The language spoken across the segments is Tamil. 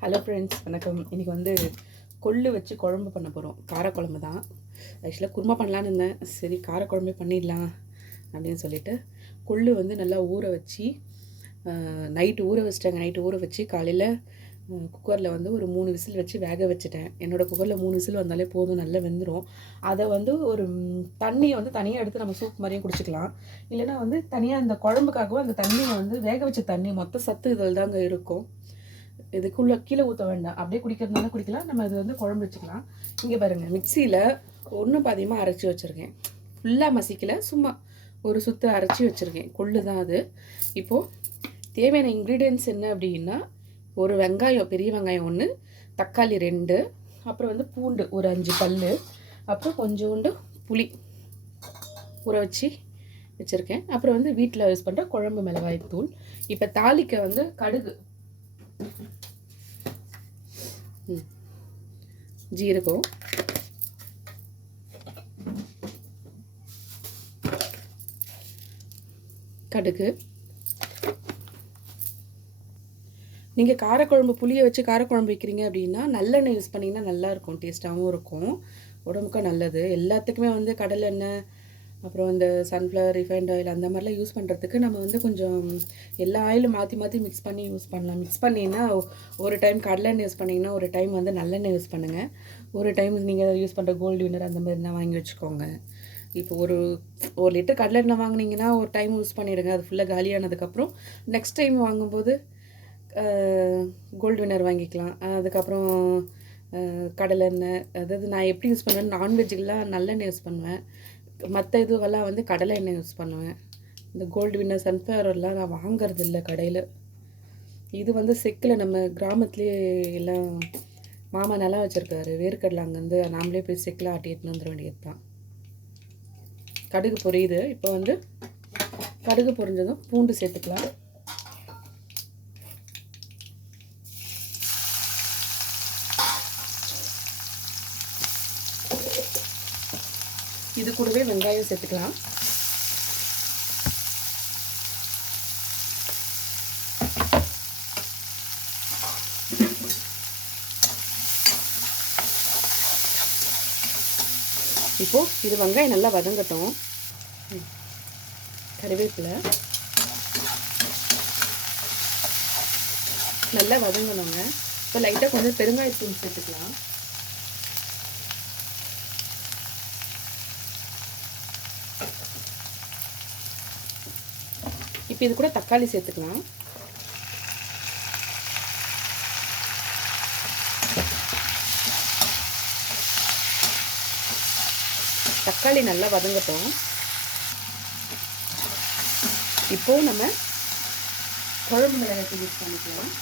ஹலோ ஃப்ரெண்ட்ஸ் வணக்கம். இன்றைக்கி வந்து கொள்ளு வச்சு குழம்பு பண்ண போகிறோம் காரக்குழம்பு தான். ஆக்சுவலாக குருமா பண்ணலான்னு இருந்தேன். சரி காரக்குழம்பே பண்ணிடலாம் அப்படின்னு சொல்லிட்டு கொள்ளு வந்து நல்லா ஊற வச்சு நைட்டு ஊற வச்சிட்டாங்க. நைட்டு ஊற வச்சு காலையில் குக்கரில் வந்து ஒரு மூணு விசில் வச்சு வேக வச்சுட்டேன். என்னோடய குக்கரில் மூணு விசில் வந்தாலே போதும் நல்லா வெந்துடும் அதை வந்து ஒரு தண்ணியை வந்து தனியாக எடுத்து நம்ம சூப் மாதிரியும் குடிச்சிக்கலாம். இல்லைன்னா வந்து தனியாக அந்த குழம்புக்காகவும் அந்த தண்ணியை வந்து வேக வச்ச தண்ணி மொத்த சத்து இதில் தாங்க இருக்கும். இதுக்குள்ளே கீழே ஊற்ற வேண்டாம். அப்படியே குடிக்கிறதுனால குடிக்கலாம். நம்ம இது வந்து குழம்பு வச்சுக்கலாம். இங்கே பாருங்கள் மிக்சியில் ஒன்றும் பாதியமாக அரைச்சி வச்சுருக்கேன். ஃபுல்லாக மசிக்கல சும்மா ஒரு சுற்று அரைச்சி வச்சுருக்கேன். கொள்ளு தான் அது. இப்போது தேவையான இன்க்ரீடியன்ஸ் என்ன அப்படின்னா ஒரு வெங்காயம் பெரிய வெங்காயம் ஒன்று தக்காளி ரெண்டு அப்புறம் வந்து பூண்டு ஒரு அஞ்சு பல் அப்புறம் கொஞ்சோண்டு புளி ஊற வச்சு வச்சுருக்கேன். அப்புறம் வந்து வீட்டில் யூஸ் பண்ணுற குழம்பு மிளகாய் தூள் இப்போ தாளிக்க வந்து கடுகு ஜீரகம். கடுகு. நீங்கள் காரக்குழம்பு புளியை வச்சு காரக்குழம்பு வைக்கிறீங்க அப்படின்னா நல்லெண்ணெய் யூஸ் பண்ணிங்கன்னா நல்லாயிருக்கும் டேஸ்ட்டாகவும் இருக்கும். உடம்புக்கும் நல்லது. எல்லாத்துக்குமே வந்து கடலெண்ணெய் அப்புறம் இந்த சன்ஃப்ளவர் ரிஃபைண்ட் ஆயில் அந்த மாதிரிலாம் யூஸ் பண்ணுறதுக்கு நம்ம வந்து கொஞ்சம் எல்லா ஆயிலும் மாற்றி மாற்றி மிக்ஸ் பண்ணி யூஸ் பண்ணலாம். மிக்ஸ் பண்ணிங்கன்னா ஒரு டைம் கடலெண்ணெய் யூஸ் பண்ணிங்கன்னா ஒரு டைம் வந்து நல்லெண்ணெய் யூஸ் பண்ணுங்கள் ஒரு டைம் நீங்கள் யூஸ் பண்ணுற கோல்டு வின்னர் அந்த மாதிரிலாம் வாங்கி வச்சுக்கோங்க. இப்போ ஒரு ஒரு லிட்டர் கடலெண்ணெய் வாங்கினீங்கன்னா ஒரு டைம் யூஸ் பண்ணிவிடுங்க அது ஃபுல்லாக காலியானதுக்கப்புறம் நெக்ஸ்ட் டைம் வாங்கும்போது கோல்டு வின்னர் வாங்கிக்கலாம். அதுக்கப்புறம் கடலெண்ணெய் அதாவது நான் எப்படி யூஸ் பண்ணுவேன் நான்வெஜ்ஜுக்கெலாம் நல்லெண்ணெய் யூஸ் பண்ணுவேன். மற்ற இதுவெல்லாம் வந்து கடலை எண்ணெய் யூஸ் பண்ணுவேன். இந்த கோல்டு வின்னர் சன்ஃப்ளவர்லாம் நான் வாங்குறது இல்லை கடையில். இது வந்து செக்கில் நம்ம கிராமத்துலேயே எல்லாம் மாமா நல்லா வச்சுருக்காரு. வேர்க்கடலை அங்கேருந்து நாமளே போய் செக்கில் ஆட்டி எடுத்துன்னு வந்துட வேண்டியது தான் கடுகு பொரியுது. இப்போ வந்து கடுகு பொரிஞ்சதும் பூண்டு சேர்த்துக்கலாம். இது கூடவே வெங்காயம் சேர்த்துக்கலாம். இப்போ இது வெங்காயம் நல்லா வதங்கட்டும். ம். நல்லா வதங்கணுங்க. இப்போ லைட்டாக கொஞ்சம் பெருங்காயத்தூள் சேர்த்துக்கலாம். இப்போ இது கூட தக்காளி சேர்த்துக்கலாம். தக்காளி நல்லா வதங்கட்டும். இப்போ நம்ம குழம்பு மிளகாய் யூஸ் பண்ணிக்கலாம்.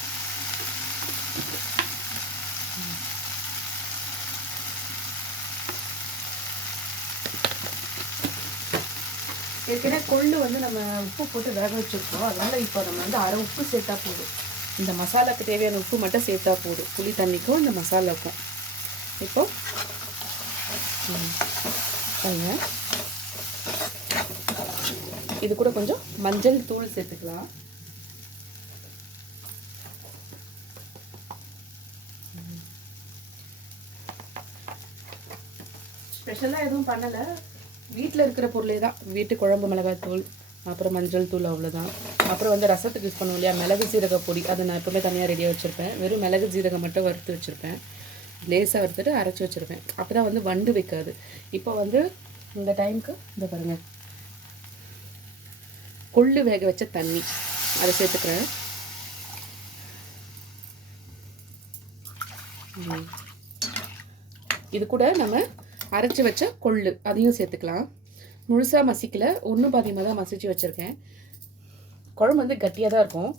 ஏற்கனவே கொள்ளு வந்து நம்ம உப்பு போட்டு வேக வச்சுருக்கோம். அதனால் இப்போ நம்ம வந்து அரை உப்பு சேர்த்தா போதும். இந்த மசாலாவுக்கு தேவையான உப்பு மட்டும் சேர்த்தா போதும். புளி தண்ணிக்கும் இந்த மசாலாவுக்கும் இப்போ ம், பாருங்க. இது கூட கொஞ்சம் மஞ்சள் தூள் சேர்த்துக்கலாம். ஸ்பெஷலாக எதுவும் பண்ணலை. வீட்டில் இருக்கிற பொருளே தான். வீட்டு குழம்பு மிளகாய் தூள் அப்புறம் மஞ்சள் தூள் அவ்வளோதான் அப்புறம் வந்து ரசத்துக்கு யூஸ் பண்ணுவோம் இல்லையா? மிளகு சீரக பொடி. அதை நான் எப்பவுமே தனியாக ரெடியாக வச்சுருப்பேன். வெறும் மிளகு சீரகம் மட்டும் வறுத்து வச்சுருப்பேன். லேசாக வறுத்துட்டு அரைச்சி வச்சுருப்பேன். அப்போ தான் வந்து வண்டு வைக்காது. இப்போ வந்து இந்த டைமுக்கு இந்த பாருங்கள் கொள்ளு வேக வச்ச தண்ணி. அதை சேர்த்துக்கிறேன். இது கூட நம்ம அரைச்சி வச்ச கொள்ளு அதையும் சேர்த்துக்கலாம். முழுசாக மசிக்கல ஒன்றும் பாதியமாக தான் மசிச்சு வச்சுருக்கேன். குழம்பு வந்து கட்டியாக தான் இருக்கும்.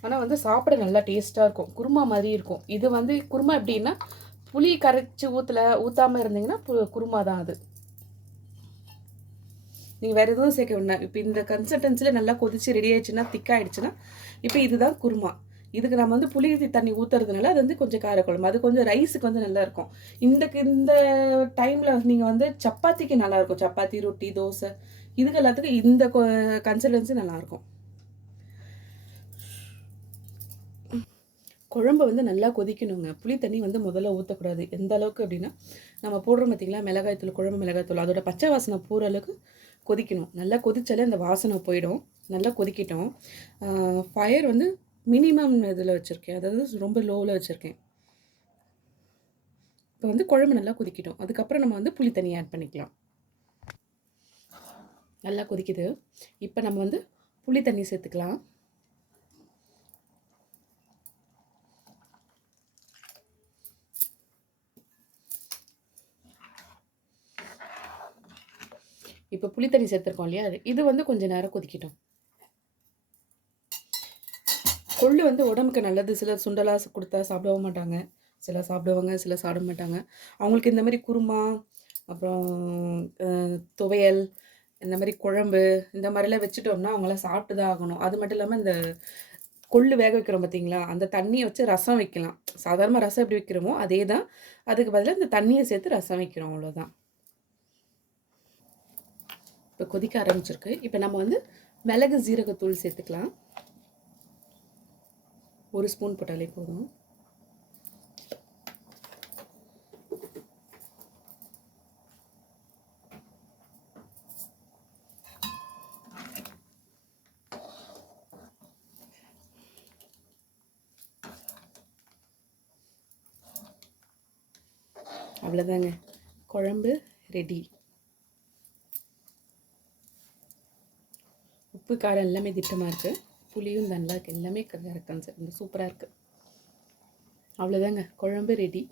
ஆனால் வந்து சாப்பிட நல்லா டேஸ்ட்டாக இருக்கும். குருமா மாதிரி இருக்கும். இது வந்து குருமா எப்படின்னா புளி கரைச்சி ஊற்றல ஊற்றாமல் இருந்தீங்கன்னா பு- குருமா தான் அது. நீங்கள் வேறு எதுவும் சேர்க்க வேண்டாம். இப்போ இந்த கன்சிஸ்டன்சியில் நல்லா கொதித்து ரெடி ஆயிடுச்சுன்னா திக்காயிடுச்சுன்னா இப்போ இதுதான் குருமா. இதுக்கு நம்ம வந்து புளி தண்ணி ஊற்றுறதுனால அது வந்து கொஞ்சம் காரக்குழம்பு. அது கொஞ்சம் ரைஸுக்கு வந்து நல்லா இருக்கும் இந்த இந்த டைமில் நீங்கள் வந்து சப்பாத்திக்கு நல்லா இருக்கும் சப்பாத்தி ரொட்டி தோசை. இதுக்கு எல்லாத்துக்கும் இந்த கன்சிஸ்டன்சி நல்லாயிருக்கும். குழம்பு வந்து நல்லா கொதிக்கணுங்க. புளி தண்ணி வந்து முதல்ல ஊற்றக்கூடாது எந்த அளவுக்கு அப்படின்னா நம்ம போடுறோம் பார்த்திங்களா மிளகாய்த்தூள் குழம்பு மிளகாய்த்தூள் அதோட பச்சை வாசனை போகிற அளவுக்கு கொதிக்கணும். நல்லா கொதித்தாலே அந்த வாசனை போயிடும். நல்லா கொதிக்கிட்டோம். ஃபயர் வந்து மினிமம் இதில் வச்சுருக்கேன். அதாவது ரொம்ப லோவில் வச்சுருக்கேன். இப்போ வந்து குழம்பு நல்லா கொதிக்கிட்டோம். அதுக்கப்புறம் நம்ம வந்து புளி தண்ணி ஆட் பண்ணிக்கலாம். நல்லா கொதிக்குது. இப்போ நம்ம வந்து புளி தண்ணி சேர்த்துக்கலாம். இப்போ புளி தண்ணி சேர்த்துருக்கோம் இல்லையா? இது வந்து கொஞ்சம் நேரம் கொதிக்கட்டும். கொள்ளு வந்து உடம்புக்கு நல்லது. சிலர் சுண்டலாக கொடுத்தா சாப்பிடவும் மாட்டாங்க. சிலர் சாப்பிடுவாங்க சிலர் சாப்பிட மாட்டாங்க. அவங்களுக்கு இந்த மாதிரி குருமா அப்புறம் துவையல் இந்த மாதிரி குழம்பு இந்த மாதிரிலாம் வச்சுட்டோம்னா அவங்களாம் சாப்பிட்டு தான் ஆகணும். அது மட்டும் இல்லாமல் இந்த கொள்ளு வேக வைக்கிறோம் பார்த்தீங்களா அந்த தண்ணியை வச்சு ரசம் வைக்கலாம். சாதாரணமாக ரசம் எப்படி வைக்கிறோமோ அதே தான் அதுக்கு பதிலாக இந்த தண்ணியை சேர்த்து ரசம் வைக்கிறோம் அவ்வளோதான் இப்போ கொதிக்க ஆரம்பிச்சிருக்கு. இப்போ நம்ம வந்து மிளகு ஜீரகத்தூள் சேர்த்துக்கலாம். ஒரு ஸ்பூன் போட்டாலே போதும். அவ்வளோதாங்க குழம்பு ரெடி உப்பு காரம் எல்லாமே திட்டமாக இருக்குது புளியும் நல்லா இருக்குது எல்லாமே கரெக்டாக சூப்பராக இருக்குது அவ்வளோதாங்க குழம்பு ரெடி